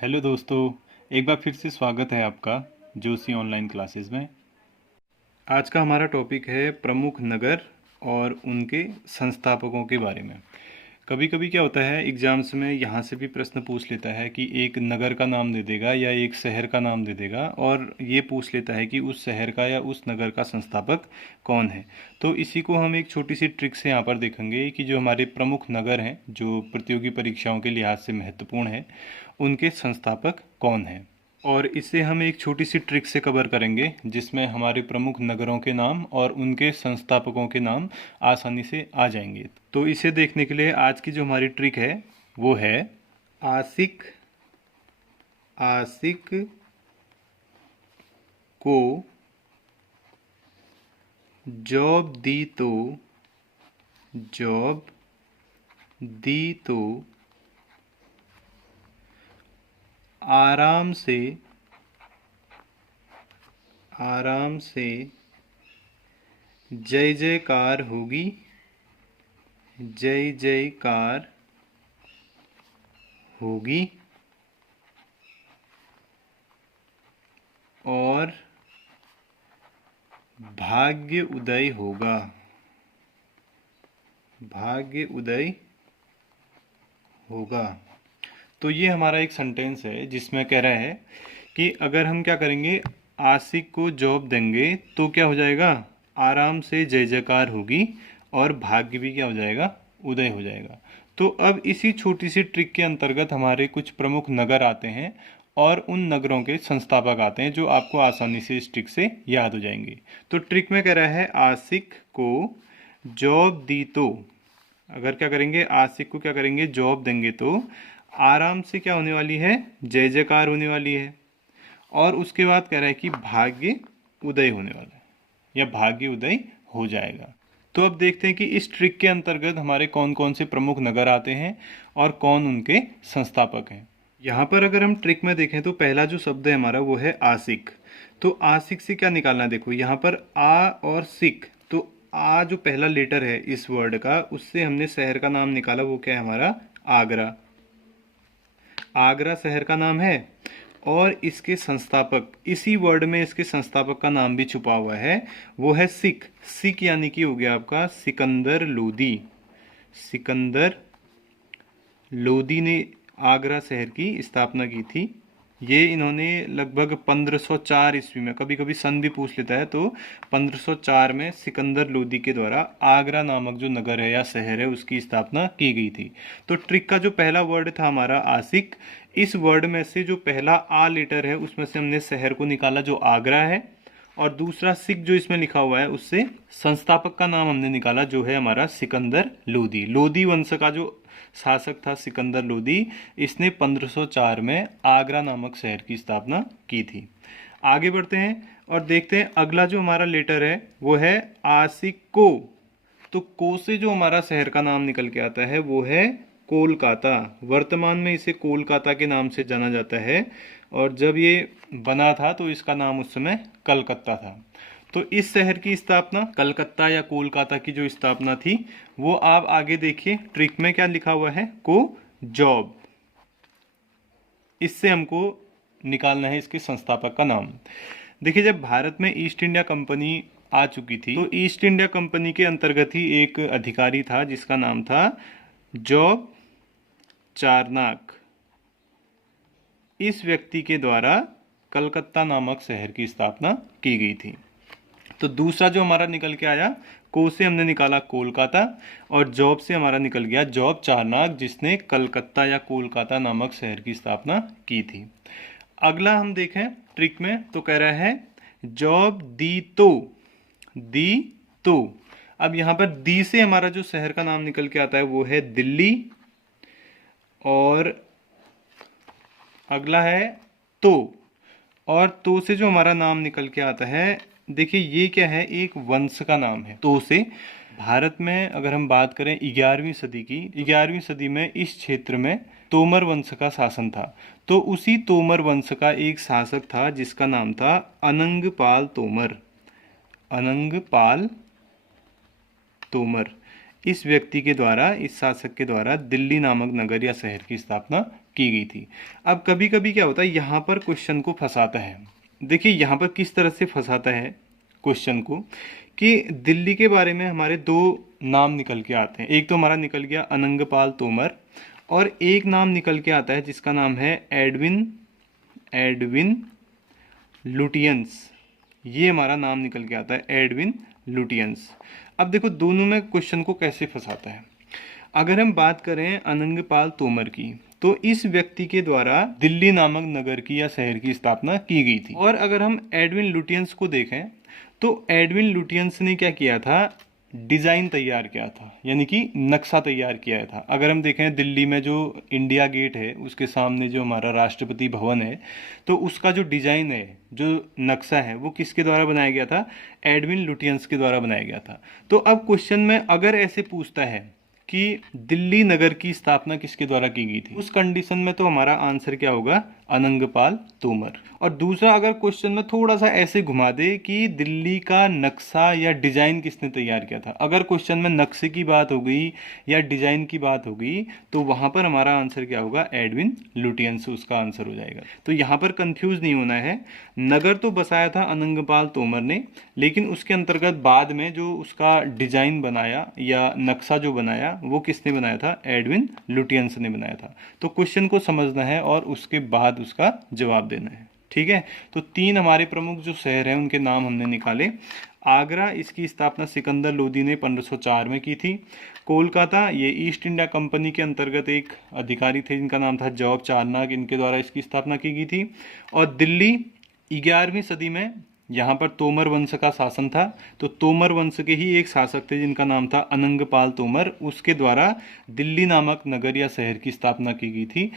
Hello दोस्तों, एक बार फिर से स्वागत है आपका जोशी ऑनलाइन क्लासेस में। आज का हमारा टॉपिक है प्रमुख नगर और उनके संस्थापकों के बारे में। कभी कभी क्या होता है, एग्जाम्स में यहाँ से भी प्रश्न पूछ लेता है कि एक नगर का नाम दे देगा या एक शहर का नाम दे देगा और ये पूछ लेता है कि उस शहर का या उस नगर का संस्थापक कौन है। तो इसी को हम एक छोटी सी ट्रिक से यहाँ पर देखेंगे कि जो हमारे प्रमुख नगर हैं जो प्रतियोगी परीक्षाओं के लिहाज से महत्वपूर्ण है, उनके संस्थापक कौन हैं। और इसे हम एक छोटी सी ट्रिक से कवर करेंगे जिसमें हमारे प्रमुख नगरों के नाम और उनके संस्थापकों के नाम आसानी से आ जाएंगे। तो इसे देखने के लिए आज की जो हमारी ट्रिक है वो है आसिक आसिक को जॉब दी तो आराम से जय जयकार होगी और भाग्य उदय होगा। तो ये हमारा एक सेंटेंस है जिसमें कह रहा है कि अगर हम क्या करेंगे, आशिक को जॉब देंगे तो क्या हो जाएगा, आराम से जय जयकार होगी और भाग्य भी क्या हो जाएगा, उदय हो जाएगा। तो अब इसी छोटी सी ट्रिक के अंतर्गत हमारे कुछ प्रमुख नगर आते हैं और उन नगरों के संस्थापक आते हैं जो आपको आसानी से इस ट्रिक से याद हो जाएंगे। तो ट्रिक में कह रहा है आशिक को जॉब दी तो, अगर क्या करेंगे, आशिक को क्या करेंगे, जॉब देंगे तो आराम से क्या होने वाली है, जय जयकार होने वाली है। और उसके बाद कह रहा है कि भाग्य उदय होने वाला है या भाग्य उदय हो जाएगा। तो अब देखते हैं कि इस ट्रिक के अंतर्गत हमारे कौन कौन से प्रमुख नगर आते हैं और कौन उनके संस्थापक हैं। यहाँ पर अगर हम ट्रिक में देखें तो पहला जो शब्द है हमारा वो है आशिक। तो आशिक से क्या निकालना है, देखो यहाँ पर आ और सिक, तो आ जो पहला लेटर है इस वर्ड का, उससे हमने शहर का नाम निकाला, वो क्या है हमारा आगरा। आगरा शहर का नाम है और इसके संस्थापक, इसी वर्ड में इसके संस्थापक का नाम भी छुपा हुआ है, वो है सिख। सिख यानी कि हो गया आपका सिकंदर लोदी। सिकंदर लोदी ने आगरा शहर की स्थापना की थी। ये इन्होंने लगभग 1504 ईस्वी में, कभी कभी सन भी पूछ लेता है, तो 1504 में सिकंदर लोदी के द्वारा आगरा नामक जो नगर है या शहर है उसकी स्थापना की गई थी। तो ट्रिक का जो पहला वर्ड था हमारा आशिक, इस वर्ड में से जो पहला आ लेटर है उसमें से हमने शहर को निकाला जो आगरा है, और दूसरा सिख जो इसमें लिखा हुआ है उससे संस्थापक का नाम हमने निकाला जो है हमारा सिकंदर लोदी। लोदी वंश का जो शासक था सिकंदर लोदी, इसने 1504 में आगरा नामक शहर की स्थापना की थी। आगे बढ़ते हैं और देखते हैं अगला जो हमारा लेटर है वो है आशिक को। तो को से जो हमारा शहर का नाम निकल के आता है वो है कोलकाता। वर्तमान में इसे कोलकाता के नाम से जाना जाता है और जब ये बना था तो इसका नाम उस समय कलकत्ता था। तो इस शहर की स्थापना, कलकत्ता या कोलकाता की जो स्थापना थी, वो आप आगे देखिए ट्रिक में क्या लिखा हुआ है, को जॉब। इससे हमको निकालना है इसके संस्थापक का नाम। देखिए जब भारत में ईस्ट इंडिया कंपनी आ चुकी थी तो ईस्ट इंडिया कंपनी के अंतर्गत ही एक अधिकारी था जिसका नाम था जॉब चारनाक। इस व्यक्ति के द्वारा कलकत्ता नामक शहर की स्थापना की गई थी। तो दूसरा जो हमारा निकल के आया, को से हमने निकाला कोलकाता और जॉब से हमारा निकल गया जॉब चारनाक, जिसने कलकत्ता या कोलकाता नामक शहर की स्थापना की थी। अगला हम देखें ट्रिक में तो कह रहा है जॉब दी तो। अब यहाँ पर दी से हमारा जो शहर का नाम निकल के आता है वो है दिल्ली, और अगला है तो, और तो से जो हमारा नाम निकल के आता है, देखिए ये क्या है, एक वंश का नाम है तो से। भारत में अगर हम बात करें 11वीं सदी की, 11वीं सदी में इस क्षेत्र में तोमर वंश का शासन था। तो उसी तोमर वंश का एक शासक था जिसका नाम था अनंगपाल तोमर। अनंगपाल तोमर, इस व्यक्ति के द्वारा, इस शासक के द्वारा दिल्ली नामक नगर या शहर की स्थापना की गई थी। अब कभी कभी क्या होता है, यहाँ पर क्वेश्चन को फंसाता है। देखिए यहाँ पर किस तरह से फंसाता है क्वेश्चन को, कि दिल्ली के बारे में हमारे दो नाम निकल के आते हैं। एक तो हमारा निकल गया अनंगपाल तोमर, और एक नाम निकल के आता है जिसका नाम है एडविन एडविन लुटियंस। ये हमारा नाम निकल के आता है एडविन लुटियंस। अब देखो दोनों में क्वेश्चन को कैसे फंसाता है। अगर हम बात करें अनंगपाल तोमर की, तो इस व्यक्ति के द्वारा दिल्ली नामक नगर की या शहर की स्थापना की गई थी। और अगर हम एडविन लुटियंस को देखें, तो एडविन लुटियंस ने क्या किया था, डिज़ाइन तैयार किया था, यानी कि नक्शा तैयार किया था। अगर हम देखें दिल्ली में जो इंडिया गेट है उसके सामने जो हमारा राष्ट्रपति भवन है, तो उसका जो डिज़ाइन है, जो नक्शा है, वो किसके द्वारा बनाया गया था, एडविन लुटियंस के द्वारा बनाया गया था। तो अब क्वेश्चन में अगर ऐसे पूछता है कि दिल्ली नगर की स्थापना किसके द्वारा की गई थी, उस कंडीशन में तो हमारा आंसर क्या होगा, अनंगपाल तोमर। और दूसरा अगर क्वेश्चन में थोड़ा सा ऐसे घुमा दे कि दिल्ली का नक्शा या डिजाइन किसने तैयार किया था, अगर क्वेश्चन में नक्शे की बात हो गई या डिजाइन की बात हो गई, तो वहां पर हमारा आंसर क्या होगा, एडविन लुटियंस उसका आंसर हो जाएगा। तो यहाँ पर कंफ्यूज नहीं होना है। नगर तो बसाया था अनंगपाल तोमर ने, लेकिन उसके अंतर्गत बाद में जो उसका डिजाइन बनाया या नक्शा जो बनाया वो किसने बनाया था, एडविन लुटियंस ने बनाया था। तो क्वेश्चन को समझना है और उसके बाद उसका जवाब देना है। ठीक है, तो तीन हमारे प्रमुख जो शहर हैं उनके नाम हमने निकाले। आगरा, इसकी स्थापना सिकंदर लोदी ने 1504 में की थी। कोलकाता, ये ईस्ट इंडिया कंपनी के अंतर्गत एक अधिकारी थे जिनका नाम था जॉब चारनाक, इनके द्वारा इसकी स्थापना की गई थी। और दिल्ली 11वीं सदी में यहाँ पर तोमर वंश का शासन था, तो तोमर वंश के ही एक शासक थे जिनका नाम था अनंगपाल तोमर, उसके द्वारा दिल्ली नामक नगर या शहर की स्थापना की गई थी।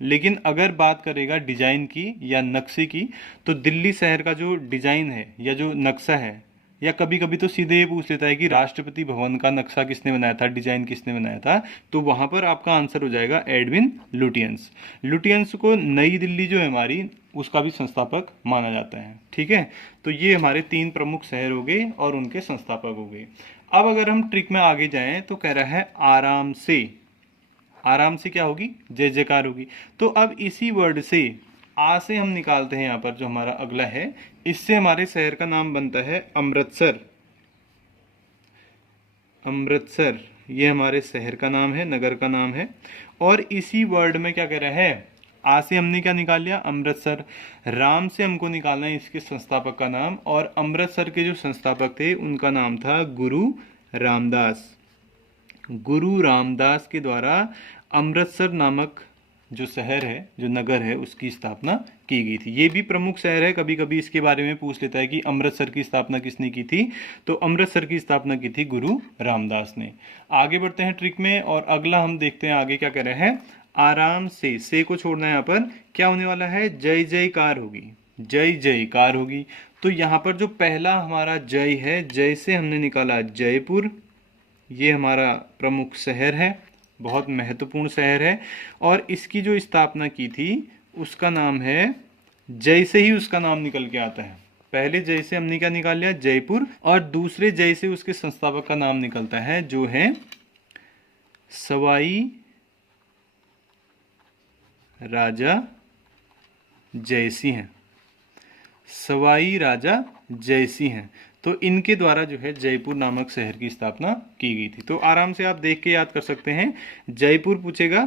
लेकिन अगर बात करेगा डिजाइन की या नक्शे की, तो दिल्ली शहर का जो डिजाइन है या जो नक्शा है, या कभी कभी तो सीधे ये पूछ लेता है कि राष्ट्रपति भवन का नक्शा किसने बनाया था, डिजाइन किसने बनाया था, तो वहां पर आपका आंसर हो जाएगा एडविन लुटियंस। लुटियंस को नई दिल्ली जो है हमारी, उसका भी संस्थापक माना जाता है। ठीक है, तो ये हमारे तीन प्रमुख शहर हो गए और उनके संस्थापक हो गए। अब अगर हम ट्रिक में आगे जाएं तो कह रहा है आराम से। आराम से क्या होगी, जय जयकार होगी। तो अब इसी वर्ड से आ से हम निकालते हैं, यहाँ पर जो हमारा अगला है, इससे हमारे शहर का नाम बनता है अमृतसर। अमृतसर ये हमारे शहर का नाम है, नगर का नाम है। और इसी वर्ड में क्या कह रहा है, आ से हमने क्या निकाल लिया, अमृतसर। राम से हमको निकालना है इसके संस्थापक का नाम, और अमृतसर के जो संस्थापक थे उनका नाम था गुरु रामदास। गुरु रामदास के द्वारा अमृतसर नामक जो शहर है, जो नगर है, उसकी स्थापना की गई थी। ये भी प्रमुख शहर है, कभी कभी इसके बारे में पूछ लेता है कि अमृतसर की स्थापना किसने की थी, तो अमृतसर की स्थापना की थी गुरु रामदास ने। आगे बढ़ते हैं ट्रिक में, और अगला हम देखते हैं आगे क्या कह रहे हैं। आराम से को छोड़ना है, यहाँ पर क्या होने वाला है, जय जयकार होगी, जय जयकार होगी। तो यहाँ पर जो पहला हमारा जय है, जय से हमने निकाला जयपुर, ये हमारा प्रमुख शहर है, बहुत महत्वपूर्ण शहर है। और इसकी जो स्थापना की थी उसका नाम है, जय से ही उसका नाम निकल के आता है। पहले जय से हमने क्या निकाल लिया, जयपुर, और दूसरे जय से उसके संस्थापक का नाम निकलता है जो है सवाई राजा जयसिंह है। सवाई राजा जयसिंह हैं। तो इनके द्वारा जो है जयपुर नामक शहर की स्थापना की गई थी। तो आराम से आप देख के याद कर सकते हैं, जयपुर पूछेगा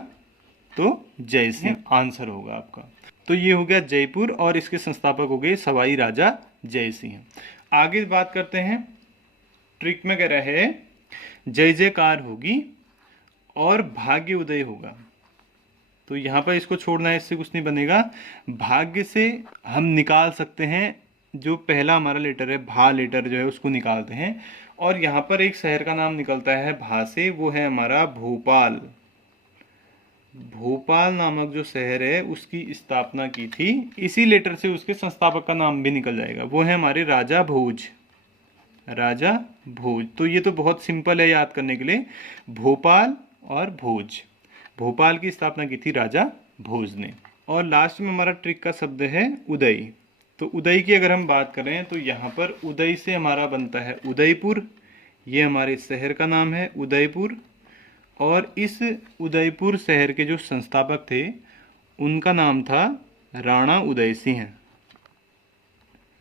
तो जयसिंह आंसर होगा आपका। तो ये हो गया जयपुर, और इसके संस्थापक हो गए सवाई राजा जयसिंह। आगे बात करते हैं, ट्रिक में कह रहा है जय जयकार होगी और भाग्य उदय होगा। तो यहाँ पर इसको छोड़ना है, इससे कुछ नहीं बनेगा। भाग्य से हम निकाल सकते हैं, जो पहला हमारा लेटर है, भा लेटर जो है उसको निकालते हैं, और यहाँ पर एक शहर का नाम निकलता है भा से, वो है हमारा भोपाल। भोपाल नामक जो शहर है उसकी स्थापना की थी, इसी लेटर से उसके संस्थापक का नाम भी निकल जाएगा, वो है हमारे राजा भोज। राजा भोज, तो ये तो बहुत सिंपल है याद करने के लिए, भोपाल और भोज। भोपाल की स्थापना की थी राजा भोज ने। और लास्ट में हमारा ट्रिक का शब्द है उदय। तो उदय की अगर हम बात करें तो यहाँ पर उदय से हमारा बनता है उदयपुर, ये हमारे शहर का नाम है उदयपुर। और इस उदयपुर शहर के जो संस्थापक थे उनका नाम था राणा उदय सिंह।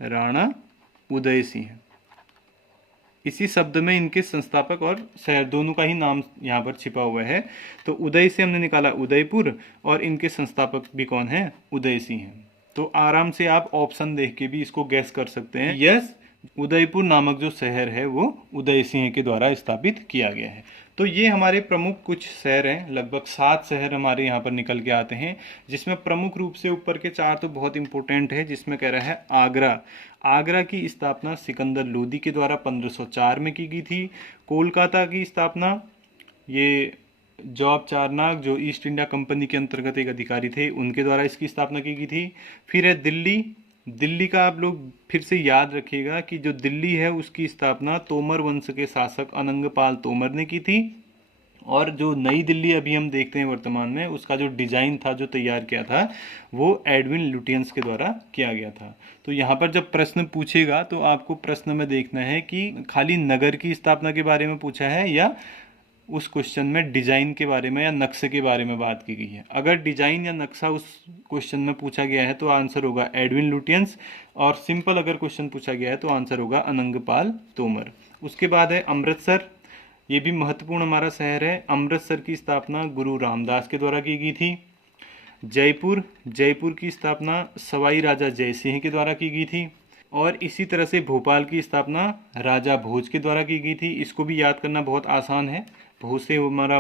राणा उदय सिंह। इसी शब्द में इनके संस्थापक और शहर दोनों का ही नाम यहाँ पर छिपा हुआ है। तो उदय से हमने निकाला उदयपुर, और इनके संस्थापक भी कौन है? उदय सिंह हैं। तो आराम से आप ऑप्शन देख के भी इसको गैस कर सकते हैं। यस, उदयपुर नामक जो शहर है वो उदय सिंह के द्वारा स्थापित किया गया है। तो ये हमारे प्रमुख कुछ शहर हैं, लगभग 7 शहर हमारे यहाँ पर निकल के आते हैं, जिसमें प्रमुख रूप से ऊपर के 4 तो बहुत इंपॉर्टेंट है, जिसमें कह रहा है आगरा। आगरा की स्थापना सिकंदर लोदी के द्वारा 1504 में की गई थी। कोलकाता की स्थापना ये जॉब चारनाक, जो ईस्ट इंडिया कंपनी के अंतर्गत एक अधिकारी थे, उनके द्वारा इसकी स्थापना की गई थी। फिर है दिल्ली। दिल्ली का आप लोग फिर से याद रखिएगा कि जो दिल्ली है उसकी स्थापना तोमर वंश के शासक अनंगपाल तोमर ने की थी। और जो नई दिल्ली अभी हम देखते हैं वर्तमान में, उसका जो डिजाइन था, जो तैयार किया था, वो एडविन लुटियंस के द्वारा किया गया था। तो यहाँ पर जब प्रश्न पूछेगा तो आपको प्रश्न में देखना है कि खाली नगर की स्थापना के बारे में पूछा है या उस क्वेश्चन में डिजाइन के बारे में या नक्शे के बारे में बात की गई है। अगर डिजाइन या नक्शा उस क्वेश्चन में पूछा गया है तो आंसर होगा एडविन लुटियंस, और सिंपल अगर क्वेश्चन पूछा गया है तो आंसर होगा अनंगपाल तोमर। उसके बाद है अमृतसर। ये भी महत्वपूर्ण हमारा शहर है। अमृतसर की स्थापना गुरु रामदास के द्वारा की गई थी। जयपुर। जयपुर की स्थापना सवाई राजा जयसिंह के द्वारा की गई थी। और इसी तरह से भोपाल की स्थापना राजा भोज के द्वारा की गई थी। इसको भी याद करना बहुत आसान है। भोज से हमारा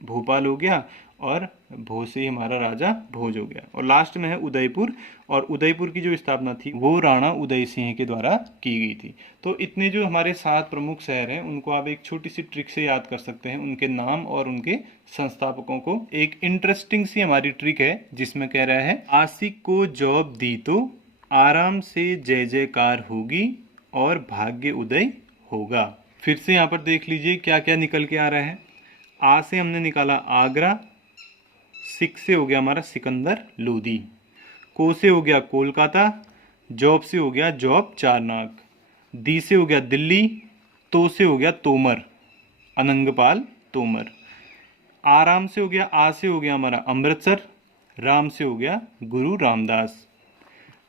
भोपाल हो गया और भोज से हमारा राजा भोज हो गया। और लास्ट में है उदयपुर, और उदयपुर की जो स्थापना थी वो राणा उदय सिंह के द्वारा की गई थी। तो इतने जो हमारे 7 प्रमुख शहर हैं उनको आप एक छोटी सी ट्रिक से याद कर सकते हैं, उनके नाम और उनके संस्थापकों को। एक इंटरेस्टिंग सी हमारी ट्रिक है जिसमें कह रहा है आशिक को जॉब दी तो आराम से जय जयकार होगी और भाग्य उदय होगा। फिर से यहाँ पर देख लीजिए क्या क्या निकल के आ रहा है। आ से हमने निकाला आगरा, सिक से हो गया हमारा सिकंदर लोदी, को से हो गया कोलकाता, जॉब से हो गया जॉब चारनाक, दी से हो गया दिल्ली, तो से हो गया तोमर अनंगपाल तोमर, आराम से हो गया, आ से हो गया हमारा अमृतसर, राम से हो गया गुरु रामदास,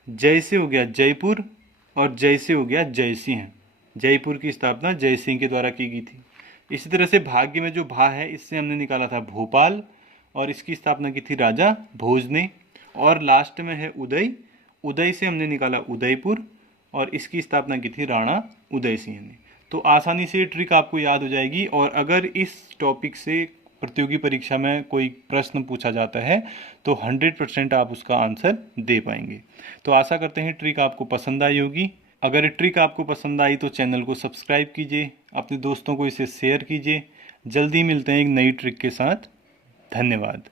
जय से हो गया जयपुर, और जय से हो गया जय सिंह। जयपुर की स्थापना जय सिंह के द्वारा की गई थी। इसी तरह से भाग्य में जो भा है इससे हमने निकाला था भोपाल, और इसकी स्थापना की थी राजा भोज ने। और लास्ट में है उदय। उदय से हमने निकाला उदयपुर, और इसकी स्थापना की थी राणा उदय सिंह ने। तो आसानी से ये ट्रिक आपको याद हो जाएगी। और अगर इस टॉपिक से प्रतियोगी परीक्षा में कोई प्रश्न पूछा जाता है तो 100% आप उसका आंसर दे पाएंगे। तो आशा करते हैं ट्रिक आपको पसंद आई होगी। अगर ट्रिक आपको पसंद आई तो चैनल को सब्सक्राइब कीजिए, अपने दोस्तों को इसे शेयर कीजिए। जल्दी मिलते हैं एक नई ट्रिक के साथ। धन्यवाद।